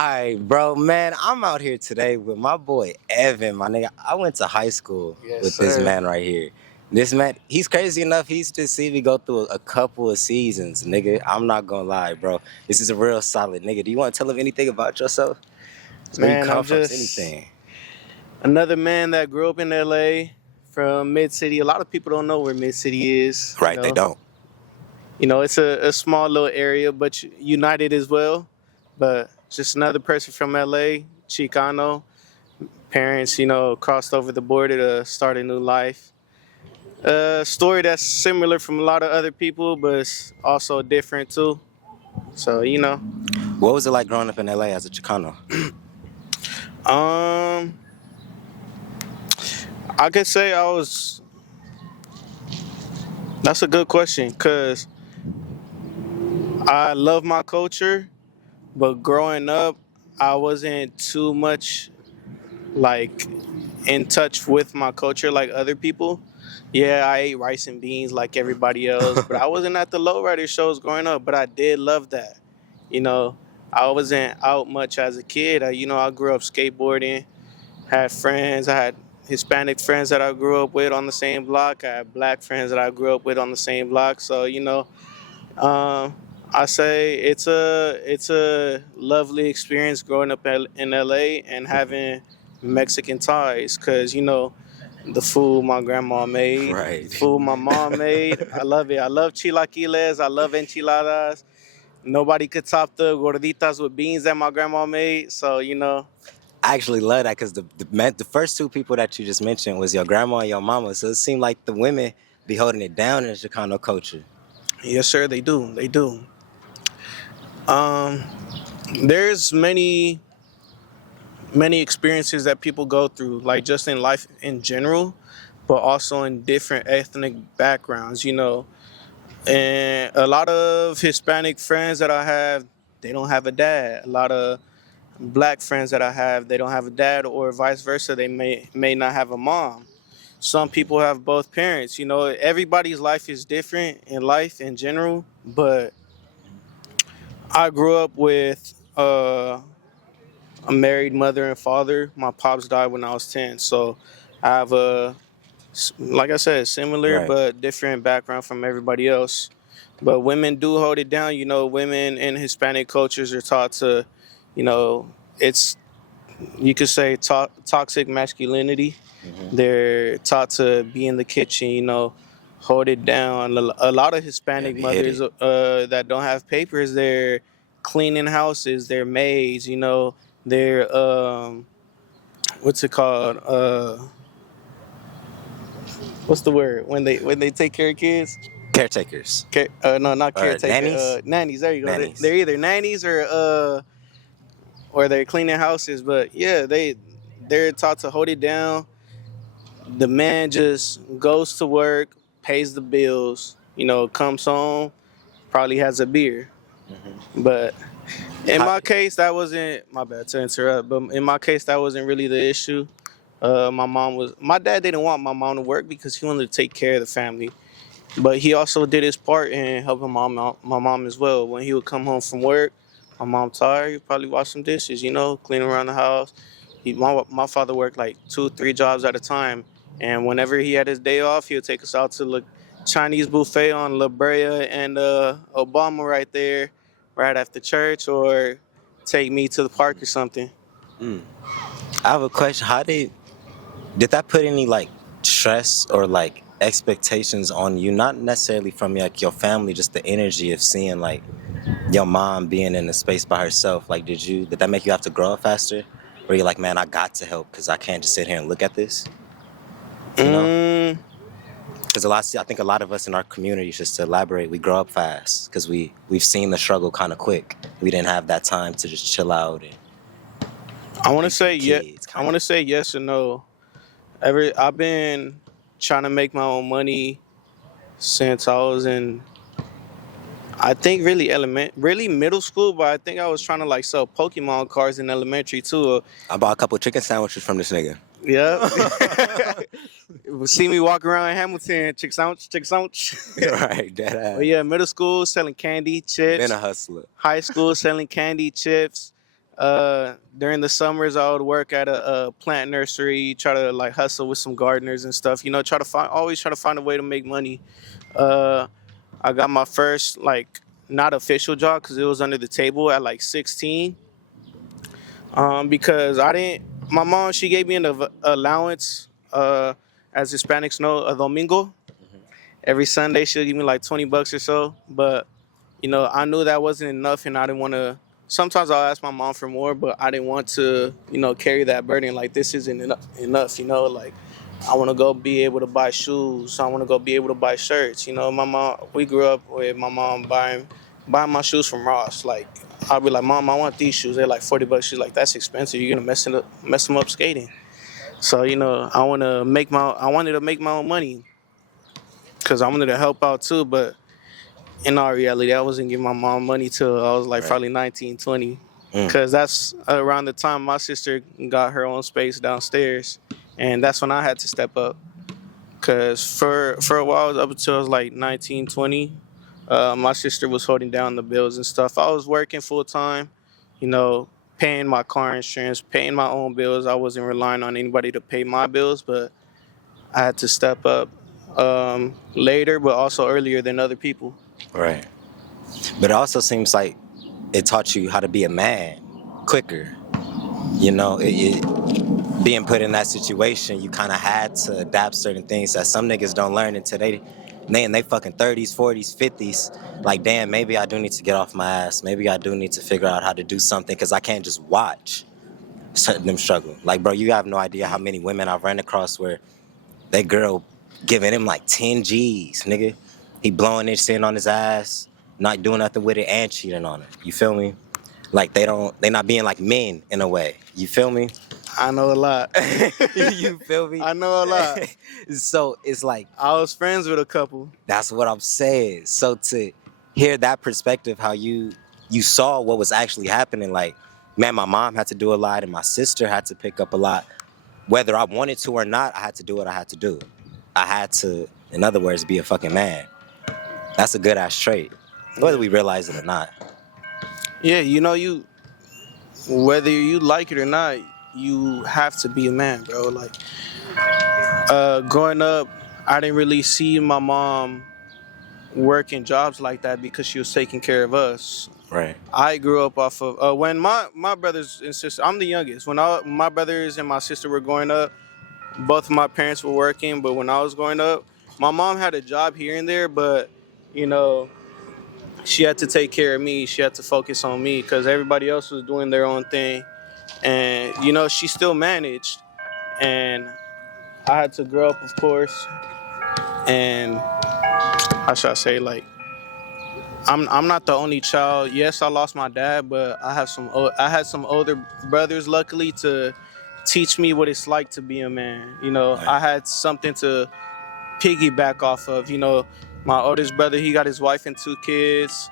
Alright, bro, man, I'm out here today with my boy Evan, my nigga. I went to high school Yes, with this sir. man right here. This man, he's crazy enough. He's to see me go through a couple of seasons, nigga. I'm not gonna lie, bro. This is a real solid nigga. Do you want to tell him anything about yourself? Where you Man, come I'm from? just Anything? another man that grew up in LA from Mid City. A lot of people don't know where Mid City is. Right? They don't. It's a small little area, but united as well. But just another person from LA, Chicano. Parents, crossed over the border to start a new life. A story that's similar from a lot of other people, but it's also different too. So. What was it like growing up in LA as a Chicano? Um, I could say I was. That's a good question, cause I love my culture, but growing up, I wasn't too much like in touch with my culture like other people. Yeah, I ate rice and beans like everybody else, but I wasn't at the lowrider shows growing up. But I did love that. You know, I wasn't out much as a kid. I grew up skateboarding, had friends. I had Hispanic friends that I grew up with on the same block. I had black friends that I grew up with on the same block. So, um, I say it's a lovely experience growing up in LA and having Mexican ties, because the food my grandma made, the Right. food my mom made. I love it. I love chilaquiles. I love enchiladas. Nobody could top the gorditas with beans that my grandma made. So. I actually love that because the first two people that you just mentioned was your grandma and your mama. So it seemed like the women be holding it down in the Chicano culture. Yes, sir. They do. They do. Um, there's many experiences that people go through, like just in life in general, but also in different ethnic backgrounds. And a lot of Hispanic friends that I have, they don't have a dad. A lot of black friends that I have, they don't have a dad, or vice versa. They may not have a mom. Some people have both parents. Everybody's life is different in life in general, but I grew up with a married mother and father. My pops died when I was 10, so I have like I said, similar Right. but different background from everybody else. But women do hold it down. Women in Hispanic cultures are taught to, you know, it's you could say toxic masculinity. Hmm. They're taught to be in the kitchen, hold it down. A lot of Hispanic Heavy hit mothers it. that don't have papers, they're cleaning houses, they're maids, they're what's it called? What's the word when they take care of kids? Caretakers. No, not Or caretaker. nannies? Nannies. There you go. They're, Nannies. they're either nannies or they're cleaning houses. But yeah, they're taught to hold it down. The man just goes to work, pays the bills. Comes home, probably has a beer. Hmm. But in How, my case, that wasn't my bad to interrupt. But in my case, that wasn't really the issue. My dad didn't want my mom to work because he wanted to take care of the family. But he also did his part in helping my mom as well. When he would come home from work, my mom tired, he'd probably wash some dishes, clean around the house. My father worked like 2, 3 jobs at a time, and whenever he had his day off, he would take us out to the Chinese buffet on La Brea and Obama right there, right after church, or take me to the park or something. mm. I have a question. Did that put any like stress or like expectations on you? Not necessarily from like your family, just the energy of seeing like your mom being in a space by herself. Like, did that make you have to grow up faster? Or you're like, man, I got to help because I can't just sit here and look at this. You know? Mm, Because I think a lot of us in our communities, just to elaborate, we grow up fast because we've seen the struggle kind of quick. We didn't have that time to just chill out and I want to be say yeah. kids, I kind want of. to say yes or no. I've been trying to make my own money since I was in, I think, really middle school, but I think I was trying to like sell Pokemon cards in elementary too. I bought a couple chicken sandwiches from this nigga. Yep. See me walk around in Hamilton, chick sandwich, chick sandwich. Right, dead But ass. yeah, middle school selling candy, Been chips. a hustler. High school selling candy, chips. During the summers, I would work at a plant nursery, try to like hustle with some gardeners and stuff. You know, always try to find a way to make money. Uh, I got my first like not official job because it was under the table at like 16. Because I didn't. My mom, she gave me an allowance. As Hispanics know, a domingo. Every Sunday she'll give me like $20 or so. But I knew that wasn't enough, and I didn't want to. Sometimes I'll ask my mom for more, but I didn't want to, carry that burden. Like this isn't enough. Like I want to go be able to buy shoes. I want to go be able to buy shirts. My mom. We grew up with my mom buying my shoes from Ross. Like I'll be like, Mom, I want these shoes. They're like $40. She's like, that's expensive. You're gonna mess them up skating. So I wanted to make my own money because I wanted to help out too, but in all reality, I wasn't giving my mom money till I was like Right. probably 19, 20. Mm. Because that's around the time my sister got her own space downstairs. And that's when I had to step up. Because for a while, up until I was like 19, 20, my sister was holding down the bills and stuff. I was working full time, you know, paying my car insurance, paying my own bills. I wasn't relying on anybody to pay my bills, but I had to step up later, but also earlier than other people. Right. But it also seems like it taught you how to be a man quicker. Being put in that situation, you kind of had to adapt certain things that some niggas don't learn until they in they fucking 30s, 40s, 50s. Like, damn, maybe I do need to get off my ass. Maybe I do need to figure out how to do something because I can't just watch them struggle. Like, bro, you have no idea how many women I've run across where that girl giving him like 10 G's, nigga. He blowing this shit on his ass, not doing nothing with it, and cheating on her. You feel me? Like they not being like men in a way. You feel me? I know a lot. You feel me? I know a lot. So it's like I was friends with a couple. that's what I'm saying. So to hear that perspective, how you saw what was actually happening, like, man, my mom had to do a lot and my sister had to pick up a lot. Whether I wanted to or not, I had to do what I had to do. I had to, in other words, be a fucking man. That's a good ass trait, whether we realize it or not. Yeah, whether you like it or not, you have to be a man, bro. Like, growing up, I didn't really see my mom working jobs like that because she was taking care of us. Right. I grew up off of when my brothers and sisters. I'm the youngest. When my brothers and my sister were growing up, both of my parents were working. But when I was growing up, my mom had a job here and there, but she had to take care of me. She had to focus on me because everybody else was doing their own thing. And, she still managed. And I had to grow up, of course. And how should I say, like, I'm not the only child. Yes, I lost my dad, but I had some older brothers, luckily, to teach me what it's like to be a man. I had something to piggyback off of. My oldest brother, he got his wife and 2 kids,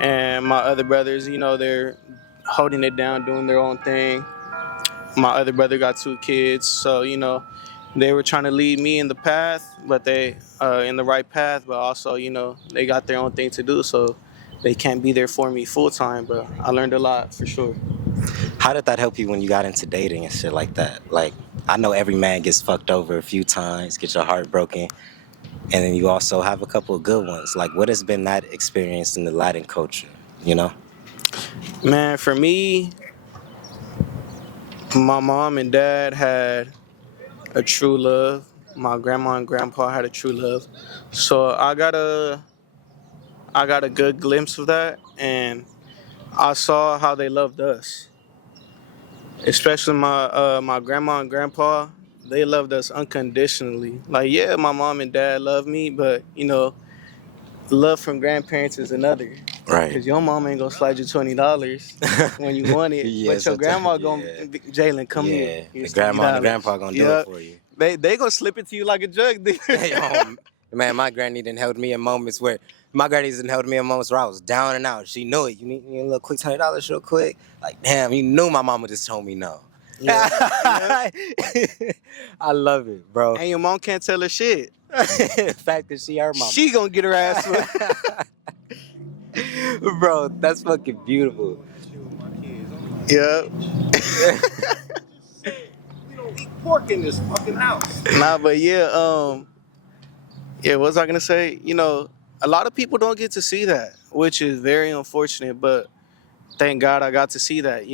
and my other brothers, they're holding it down, doing their own thing. My other brother got 2 kids, so they were trying to lead me in the path, but they in the right path, but also they got their own thing to do, so they can't be there for me full time. But I learned a lot for sure. How did that help you when you got into dating and shit like that? Like, I know every man gets fucked over a few times, get your heart broken, and then you also have a couple of good ones. Like, what has been that experience in the Latin culture, Man, for me, my mom and dad had a true love. My grandma and grandpa had a true love. So I got a good glimpse of that, and I saw how they loved us. Especially my grandma and grandpa, they loved us unconditionally. Like, yeah, my mom and dad love me, but love from grandparents is another. Right. Because your mom ain't gonna slide you $20 when you want it, Yeah, but your grandma gonna, Jalen, come here. Yeah, the Here's grandma and the $20. grandpa gonna do Yup. it for you. They gonna slip it to you like a jug. Hey, man, my granny done held me in moments where I was down and out. She knew it. You need a little quick $20 real quick. Like, damn, you knew my mama just told me no. Yeah. I love it, bro. And your mom can't tell her shit. The fact that she her mama. She gonna get her ass whipped. Bro, that's fucking beautiful. Yeah. We don't eat pork in this fucking house. Nah, but yeah, what was I gonna say? A lot of people don't get to see that, which is very unfortunate. But thank God I got to see that.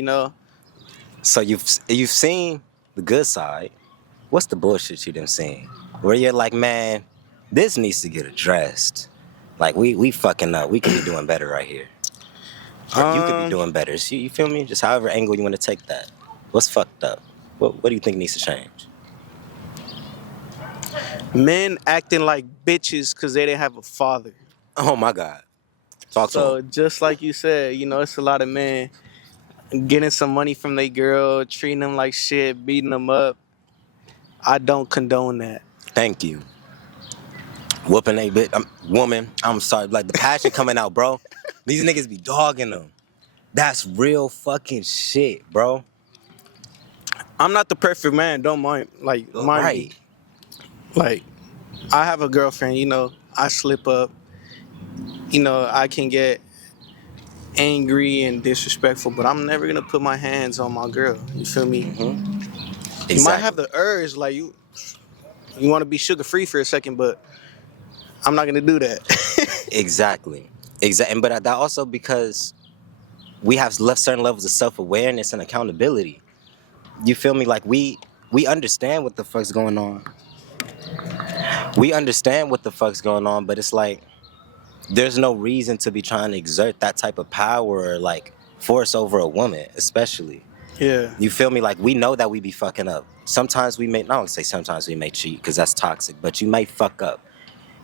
So you've seen the good side. What's the bullshit you done seen? Where you're like, man, this needs to get addressed. Like we fucking up. We could be doing better right here. Or you could be Um, doing better. So you feel me? Just however angle you want to take that. What's fucked up? What do you think needs to change? Men acting like bitches because they didn't have a father. Oh my God. Talk to him. So just like you said, it's a lot of men getting some money from their girl, treating them like shit, beating them up. I don't condone that. Thank you. Whooping a bit, woman. I'm sorry, like the passion coming out, bro. These niggas be dogging them. That's real fucking shit, bro. I'm not the perfect man. Don't mind me. Right. Like I have a girlfriend. I slip up. I can get angry and disrespectful, but I'm never gonna put my hands on my girl. You feel me? Mm-hmm. You might Exactly. have the urge, like you want to be sugar free for a second, but I'm not gonna do that. Exactly. Exactly. But that also because we have left certain levels of self-awareness and accountability. You feel me? Like we understand what the fuck's going on. We understand what the fuck's going on, but it's like there's no reason to be trying to exert that type of power or like force over a woman, especially. Yeah. You feel me? Like we know that we be fucking up. Sometimes we may, not gonna say sometimes we may cheat because that's toxic, but you may fuck up.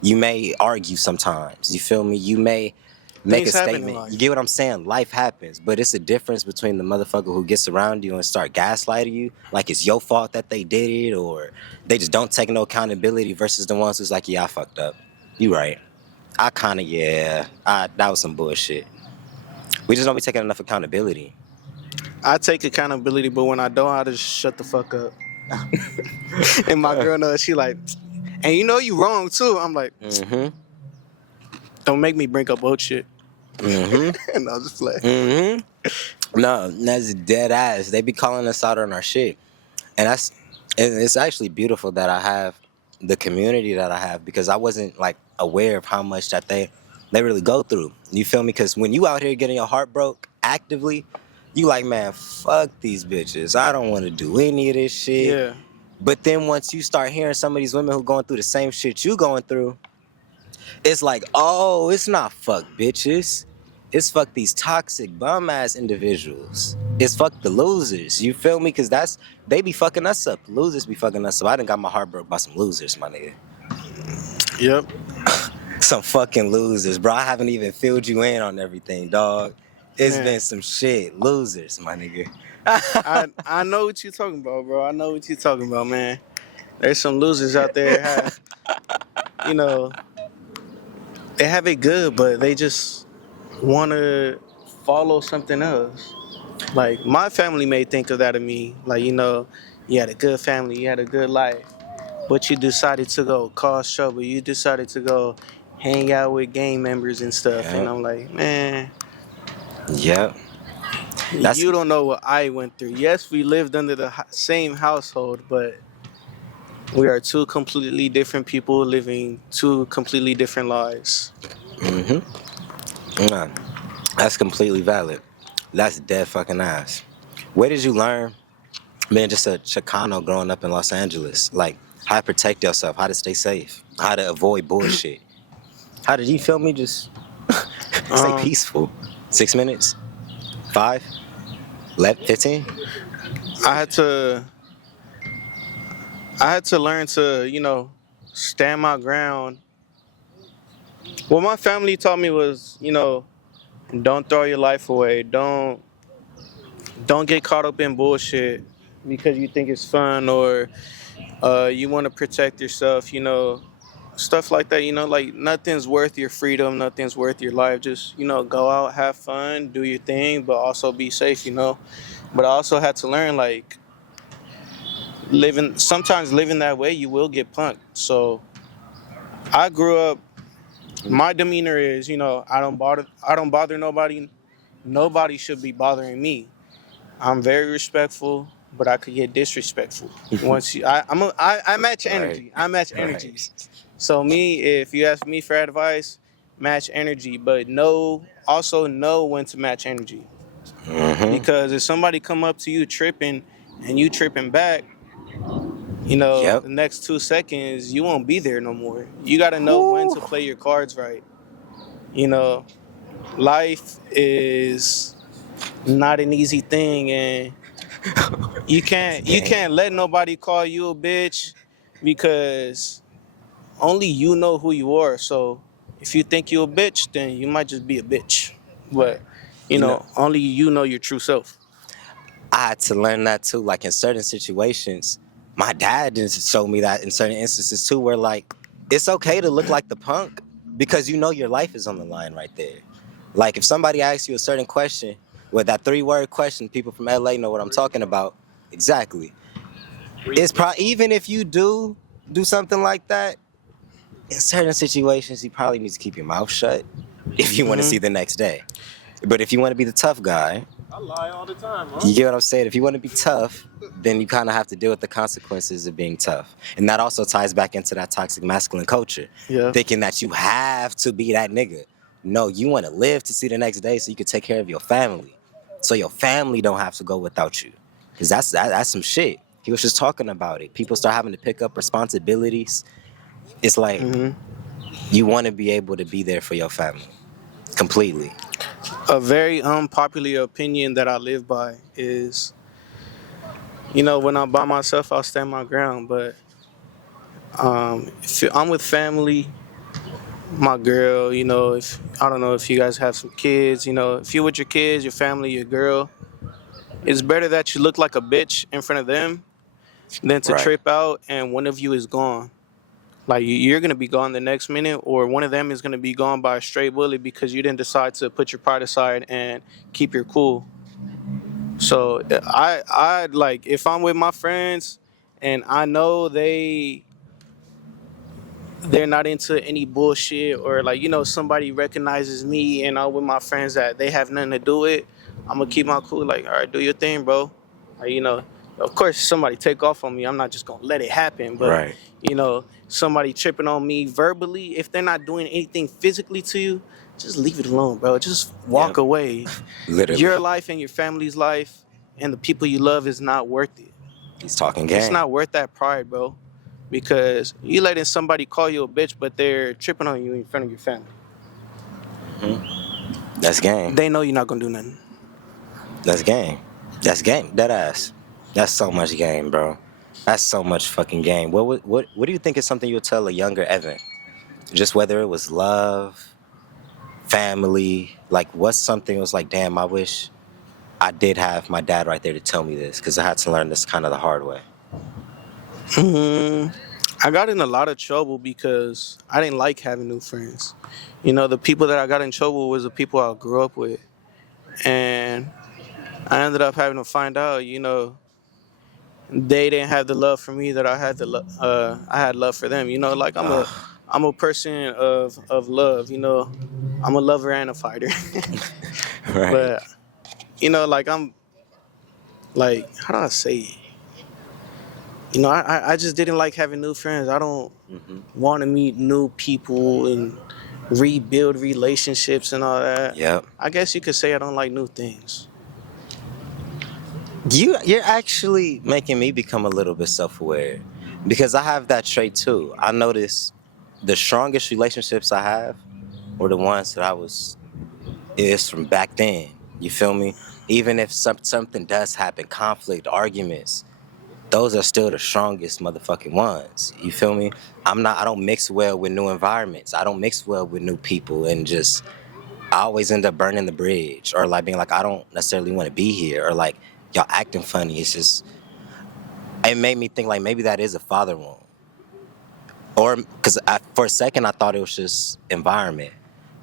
You may argue sometimes. You feel me? You may make Things a happen in statement. life. You get what I'm saying? Life happens, but it's a difference between the motherfucker who gets around you and start gaslighting you, like it's your fault that they did it, or they just don't take no accountability, versus the ones who's like, yeah, I fucked up. You right. That was some bullshit. We just don't be taking enough accountability. I take accountability, but when I don't, I just shut the fuck up. And my girl knows, she like, and you wrong too. I'm like, Mm-hmm. don't make me bring up old shit. Mm-hmm. And I'll just play. Mm-hmm. No, that's dead ass. They be calling us out on our shit. And it's actually beautiful that I have the community that I have, because I wasn't like aware of how much that they really go through. You feel me? Because when you out here getting your heart broke actively, you like, man, fuck these bitches. I don't want to do any of this shit. Yeah. But then once you start hearing some of these women who going through the same shit you going through, it's like, oh, it's not fuck bitches. It's fuck these toxic bum ass individuals. It's fuck the losers. You feel me? Because they be fucking us up. The losers be fucking us up. I done got my heart broke by some losers, my nigga. Yep. Some fucking losers, bro. I haven't even filled you in on everything, dog. It's Man. been some shit. Losers, my nigga. I know what you're talking about, bro. I know what you're talking about, man. There's some losers out there have, they have it good, but they just want to follow something else. Like, my family may think of that of me. Like, you had a good family, you had a good life, but you decided to go cause trouble. You decided to go hang out with gang members and stuff. Yep. And I'm like, man, Yep. That's- you don't know what I went through. Yes, we lived under the same household, but we are two completely different people living two completely different lives. Nah, that's completely valid. That's dead fucking ass. Where did you learn, man, just a Chicano growing up in Los Angeles, like how to protect yourself, how to stay safe, how to avoid bullshit? How did you feel me just stay peaceful? 6 minutes? 5? 15? I had to learn to, stand my ground. What my family taught me was, don't throw your life away. Don't get caught up in bullshit because you think it's fun, or you want to protect yourself, stuff like that. Like, nothing's worth your freedom, nothing's worth your life. Just, go out, have fun, do your thing, but also be safe. But I also had to learn, like, sometimes living that way, you will get punked. So I grew up, my demeanor is, I don't bother nobody. Nobody should be bothering me. I'm very respectful, but I could get disrespectful. Once you, I match Right. energy. I match Right. energies. So me, if you ask me for advice, match energy, but also know when to match energy. Mm-hmm. Because if somebody come up to you tripping and you tripping back, you know, Yep. the next 2 seconds you won't be there no more. You got to know when Woo. to play your cards right. You know, life is not an easy thing, and you Gang. can't let nobody call you a bitch because only you know who you are. So if you think you a bitch, then you might just be a bitch. But Right. You know, only you know your true self. I had to learn that too. Like in certain situations, my dad didn't show me that in certain instances too, where like it's okay to look like the punk because you know your life is on the line right there. Like if somebody asks you a certain question, with that 3-word question, people from LA know what I'm talking about. Exactly. It's probably even if you do something like that, in certain situations, you probably need to keep your mouth shut if you want to see Hmm. the next day. But if you want to be the tough guy, I lie all the time, huh? you get what I'm saying? If you want to be tough, then you kind of have to deal with the consequences of being tough. And that also ties back into that toxic masculine culture, Yeah. thinking that you have to be that nigga. No, you want to live to see the next day so you can take care of your family. So your family don't have to go without you. Because that's some shit. He was just talking about it. People start having to pick up responsibilities. It's like Hmm. you want to be able to be there for your family completely. A very unpopular opinion that I live by is, when I'm by myself, I'll stand my ground. But if I'm with family, my girl, if I don't know if you guys have some kids, if you're with your kids, your family, your girl, it's better that you look like a bitch in front of them than to Right. trip out and one of you is gone. Like you're gonna be gone the next minute, or one of them is gonna be gone by a straight bullet because you didn't decide to put your pride aside and keep your cool. So I like if I'm with my friends and I know they're not into any bullshit, or like somebody recognizes me and I'm with my friends that they have nothing to do with, I'm gonna keep my cool. Like, all right, do your thing, bro. Like, of course, if somebody take off on me, I'm not just gonna let it happen. But Right. somebody tripping on me verbally, if they're not doing anything physically to you, just leave it alone, bro. Just walk Yep. away. Literally. Your life and your family's life and the people you love is not worth it. He's talking It's game. not worth that pride, bro. Because you letting somebody call you a bitch, but they're tripping on you in front of your family. That's game. They know you're not gonna do nothing. That's game. That's game. That ass. That's so much game, bro. That's so much fucking game. What do you think is something you would tell a younger Evan? Just whether it was love, family, like what's something that was like, damn, I wish I did have my dad right there to tell me this because I had to learn this kind of the hard way. I got in a lot of trouble because I didn't like having new friends. The people that I got in trouble was the people I grew up with, and I ended up having to find out, they didn't have the love for me that I had I had love for them. Like Ugh. I'm a person of love. I'm a lover and a fighter. Right. But like I'm like, how do I say it? I just didn't like having new friends. I don't Hmm. want to meet new people and rebuild relationships and all that. Yep. I guess you could say I don't like new things. You're actually making me become a little bit self-aware because I have that trait too. I notice the strongest relationships I have were the ones that is from back then. You feel me? Even if something does happen, conflict, arguments, those are still the strongest motherfucking ones. You feel me? I don't mix well with new environments. I don't mix well with new people and just I always end up burning the bridge or like being like I don't necessarily want to be here or like y'all acting funny. It's just it made me think like maybe that is a father wound. Or because for a second I thought it was just environment.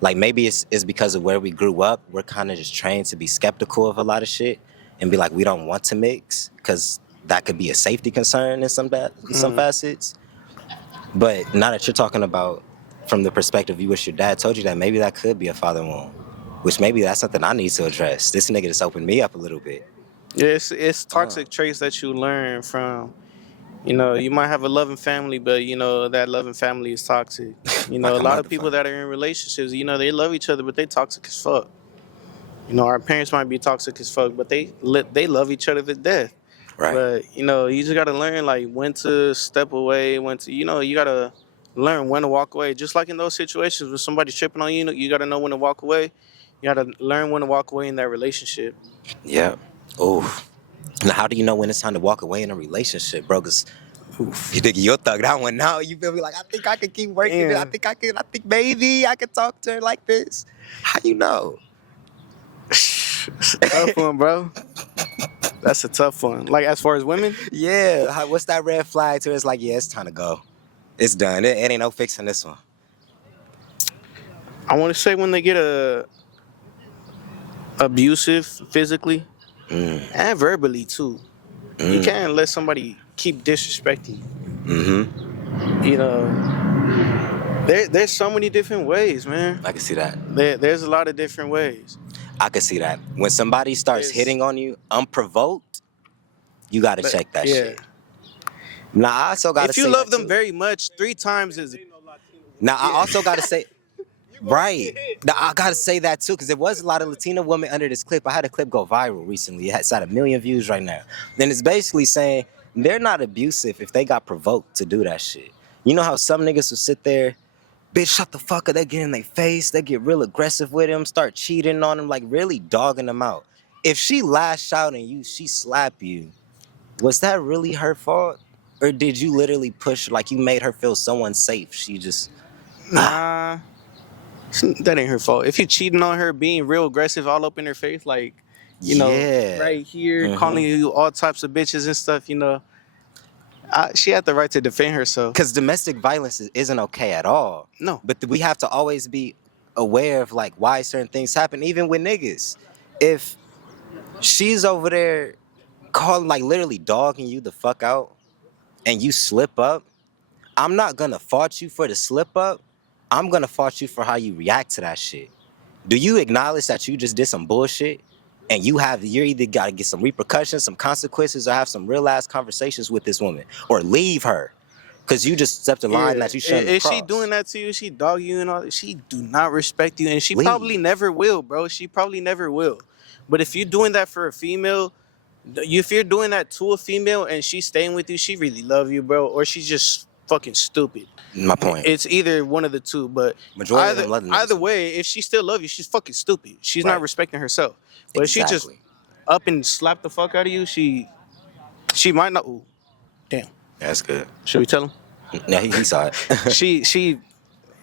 Like maybe it's because of where we grew up. We're kind of just trained to be skeptical of a lot of shit and be like we don't want to mix because that could be a safety concern in some Mm. facets. But now that you're talking about from the perspective you wish your dad told you that, maybe that could be a father wound. Which maybe that's something I need to address. This nigga just opened me up a little bit. Yeah, it's Uh, toxic traits that you learn from. You know, you might have a loving family, but you know that loving family is toxic. You know, like a a lot of people motherfucker. that are in relationships, you know, they love each other, but they toxic as fuck. You know, our parents might be toxic as fuck, but they love each other to death. Right. But you know, you just gotta learn like when to step away, when to you gotta learn when to walk away. Just like in those situations when somebody's tripping on you, you gotta know when to walk away. You gotta learn when to walk away in that relationship. Yeah. Oh. Now, how do you know when it's time to walk away in a relationship, bro? Because you think you'll thug that one now. You feel me? Like, I think I could keep working it. I Damn, think I could. I think maybe I could talk to her like this. How you know? it's a tough one, bro. That's a tough one. Like as far as women, Yeah. What's that red flag to her? It's like, yeah, it's time to go. It's done. It ain't no fixing this one. I want to say when they get abusive physically Mm. and verbally too. You Mm. can't let somebody keep disrespecting Mm-hmm. you. You know, there's so many different ways, man. I can see that. There's a lot of different ways. I can see that. When somebody starts There's, hitting on you unprovoked, you got to but check that yeah, shit. Now, I also got to if you say love that them too. very much, 3 times is Now, I yeah. also got to say, right. Now, I got to say that too, because there was a lot of Latina women under this clip. I had a clip go viral recently. It's at 1 million views right now. Then it's basically saying they're not abusive if they got provoked to do that shit. You know how some niggas will sit there, bitch, shut the fuck up. They get in their face. They get real aggressive with him, start cheating on him, like really dogging them out. If she lash out and she slap you, was that really her fault? Or did you literally push, like you made her feel so unsafe? She just, Nah, that ain't her fault. If you cheating on her, being real aggressive all up in her face, like yeah. right here, Mm-hmm. calling you all types of bitches and stuff, she had the right to defend herself. Because domestic violence isn't okay at all. No, But we have to always be aware of like why certain things happen, even with niggas. If she's over there calling, like literally dogging you the fuck out, and you slip up, I'm not gonna fault you for the slip up. I'm gonna fault you for how you react to that shit. Do you acknowledge that you just did some bullshit and you're either gotta get some repercussions, some consequences, or have some real ass conversations with this woman, or leave her because you just stepped a line yeah. that you shouldn't have Is she doing crossed? that to you? She dog you and all. She do not respect you, and she probably Leave. never will, bro. She probably never will. But if you're doing that for a female, if you're doing that to a female and she's staying with you, she really love you, bro, or she's just fucking stupid. My point. It's either one of the two, but Majority of them love the niggas. either way, if she still love you, she's fucking stupid. She's not Right. respecting herself. But if she just Exactly. up and slap the fuck out of you, she might not. Ooh, damn. That's good. Should we tell him? Yeah, he saw it. She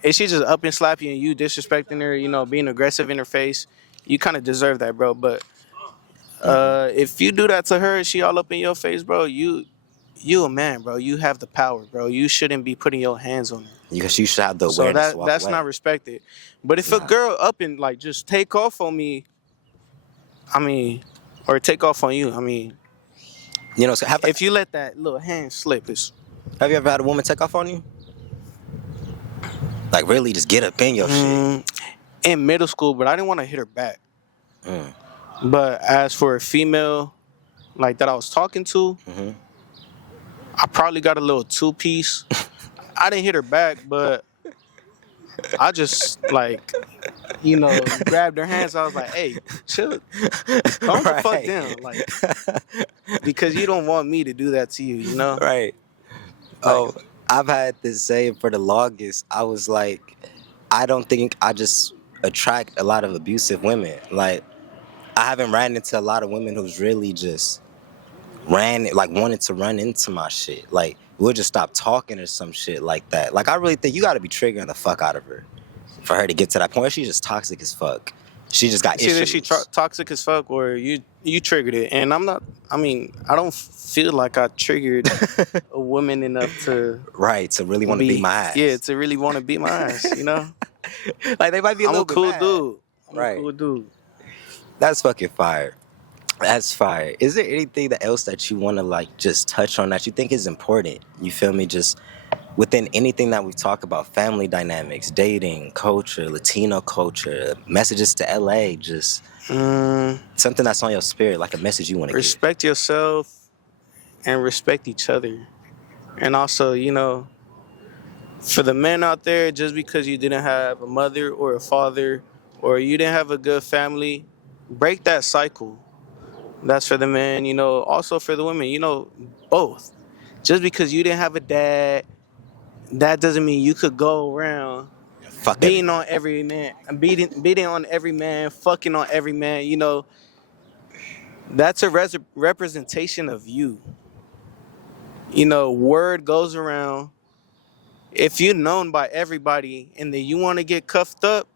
if she just up and slap you and you disrespecting her, being aggressive in her face, you kind of deserve that, bro. But if you do that to her, she all up in your face, bro. You a man, bro. You have the power, bro. You shouldn't be putting your hands on her. Because you should have the So awareness to walk that's away. not respected. But if a Nah. girl up and like just take off on me, I mean, or take off on you, I mean, You know, so if you let that little hand slip, have you ever had a woman take off on you? Like really just get up in your shit. in middle school, but I didn't want to hit her back. Mm. But as for a female like that I was talking to, Mm-hmm. I probably got a little 2-piece. I didn't hit her back, but I just grabbed her hands. I was like, "Hey, chill, calm the fuck Right. down," like because you don't want me to do that to you, you know. Right. Oh, I've had this saying for the longest. I was like, I don't think I just attract a lot of abusive women. Like, I haven't ran into a lot of women who's really just wanted to run into my shit. Like, we'll just stop talking or some shit like that. Like, I really think you got to be triggering the fuck out of her for her to get to that point where she's just toxic as fuck. She just got It's either issues. she toxic as fuck or you triggered it, and I'm not. I mean, I don't feel like I triggered a woman enough to Right, to really want to beat my ass. Yeah, to really want to beat my ass. You know, Like, they might be a I'm little a bit cool mad. dude. I'm Right. a cool dude. That's fucking fire. That's fire. Is there anything else that you want to like just touch on that you think is important? You feel me? Just within anything that we talk about, family dynamics, dating, culture, Latino culture, messages to LA, just Something that's on your spirit, like a message you want to give. Respect yourself and respect each other. And also, you know, for the men out there, just because you didn't have a mother or a father or you didn't have a good family, break that cycle. That's for the men, you know, also for the women, you know, both. Just because you didn't have a dad, that doesn't mean you could go around Fuck beating it. on every man, beating on every man, fucking on every man, you know. That's a representation of you. You know, word goes around. If you're known by everybody and then you want to get cuffed up,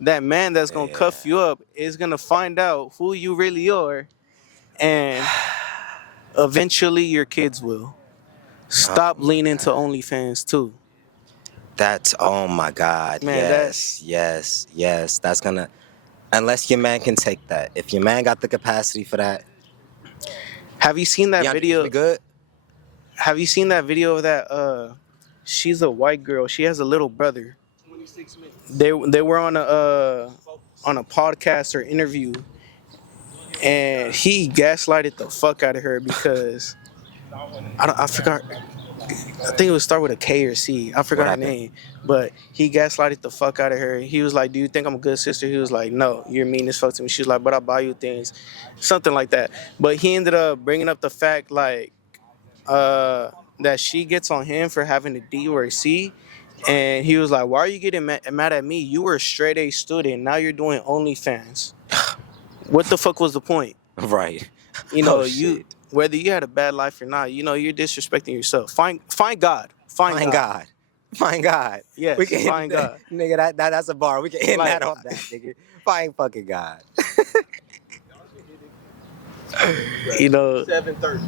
that man that's gonna cuff you up is gonna find out who you really are, and eventually your kids will. Stop leaning to OnlyFans too. That's, oh my God. Man, Yes. That's gonna, unless your man can take that. If your man got the capacity for that, Have you seen that yeah, video? we good. Have you seen that video of that? She's a white girl. She has a little brother. 26 minutes. They were on a podcast or interview, and he gaslighted the fuck out of her because I forgot. I think it would start with a K or C. I forgot her happened? name, but he gaslighted the fuck out of her. He was like, "Do you think I'm a good sister?" He was like, "No, you're mean as fuck to me." She was like, "But I buy you things," something like that. But he ended up bringing up the fact like that she gets on him for having a D or a C. And he was like, "Why are you getting mad at me? You were a straight A student. Now you're doing OnlyFans. What the fuck was the point? Right. You know, Oh, you shit. whether you had a bad life or not, you know, you're disrespecting yourself. Find God. Find God. Find God. Yes, We can find God. Nigga, that's a bar. We can end Like- that on that, nigga. Find fucking God. You know, 7:30.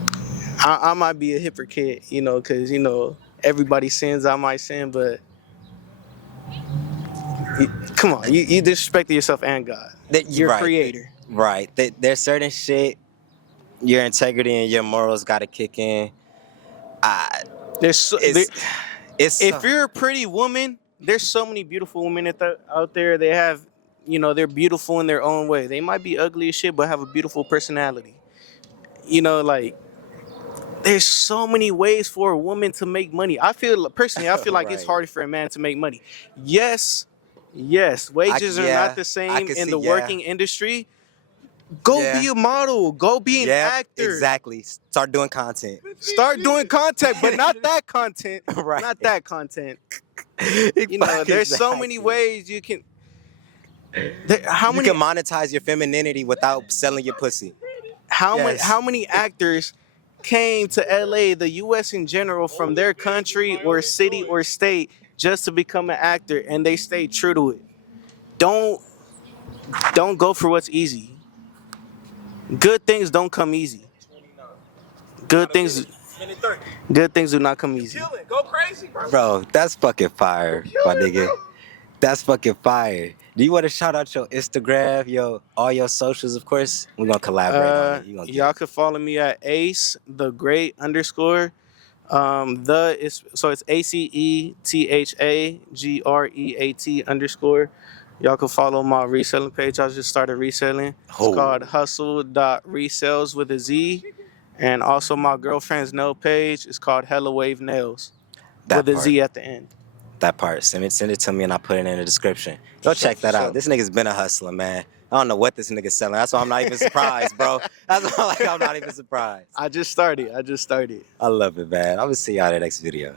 I might be a hypocrite, you know, because, you know, everybody sins, I might sin, but come on, you disrespecting yourself and God. Your Right. creator. Right. There's certain shit, your integrity and your morals got to kick in. There's so, It's if you're a pretty woman, there's so many beautiful women out there. They have, you know, they're beautiful in their own way. They might be ugly as shit, but have a beautiful personality. You know, like, there's so many ways for a woman to make money. I feel like it's Right. harder for a man to make money. Yes, wages are not the same can in see, the yeah. working industry. Go Yeah. be a model. Go be an actor. Exactly. Start doing content. Start doing content, but not that content. Right. Not that content. You know, there's so many ways you can. How You many? can monetize your femininity without selling your pussy. Yes. How many actors came to LA, the US in general, from their country or city or state just to become an actor, and they stayed true to it? Don't go for what's easy. Good things don't come easy. Good things Minute 30. do not come easy. Kill it. Go crazy, bro. Bro, that's fucking fire, my nigga. That's fucking fire. Do you want to shout out your Instagram, all your socials? Of course, we're gonna collaborate on it. You gonna Y'all can follow me at Ace the Great _. It's ACETHAGREAT _. Y'all can follow my reselling page. I just started reselling. Oh. It's called hustle.resales with a Z. And also my girlfriend's nail page is called Hella Wave Nails That with a part. Z at the end. That part. Send it to me and I'll put it in the description. Go check that out. This nigga's been a hustler, man. I don't know what this nigga's selling. That's why I'm not even surprised, bro. That's why I'm not even surprised. I just started. I love it, man. I'm gonna see y'all in the next video.